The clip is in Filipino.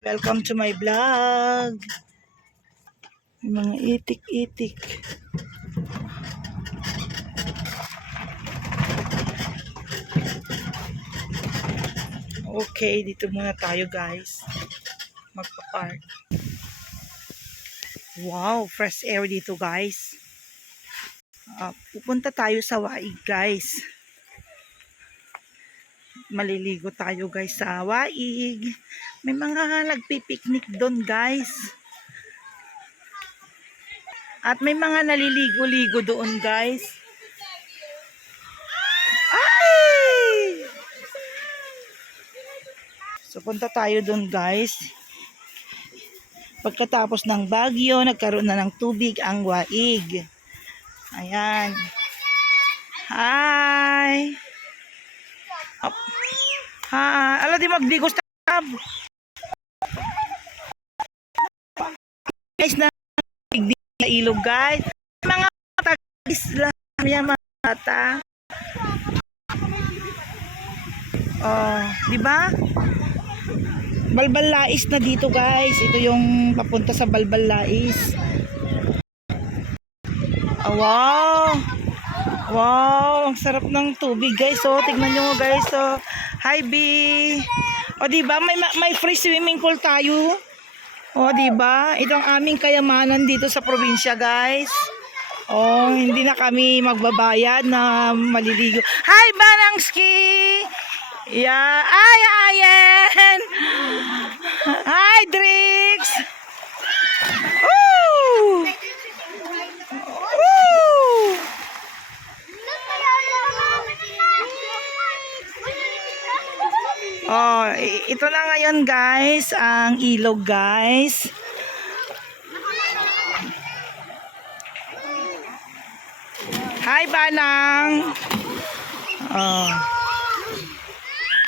Welcome to my vlog. May mga itik-itik. Okay, dito muna tayo guys. Magpa-park. Wow, fresh air dito guys. Pupunta tayo sa Waig guys. Maliligo tayo guys sa Waig. May mga nagpipiknik doon guys. At may mga naliligo-ligo doon guys. Ay! So punta tayo doon guys. Pagkatapos ng bagyo, nagkaroon na ng tubig ang Waig. Ayan. Hi! Up. Hi! Ala di magligos tab. Guys na ilog guys. Mga tag-islam yan mga bata. Oh, di ba? Balbalais na dito guys. Ito yung papunta sa Balbalais. Oh, wow. Wow, ang sarap ng tubig guys. Oh, tignan niyo guys. Oh. Hi B. Oh, di ba? May free swimming pool tayo. Oh, di ba? Ito ang aming kayamanan dito sa probinsya, guys. Oh, hindi na kami magbabayad na maliligo. Hi, Banangski! Yeah, ay, ayen! Hi, Drix! Woo! Woo! Oh, ito na ngayon, guys, ang ilog, guys. Hi, Banang! Oh.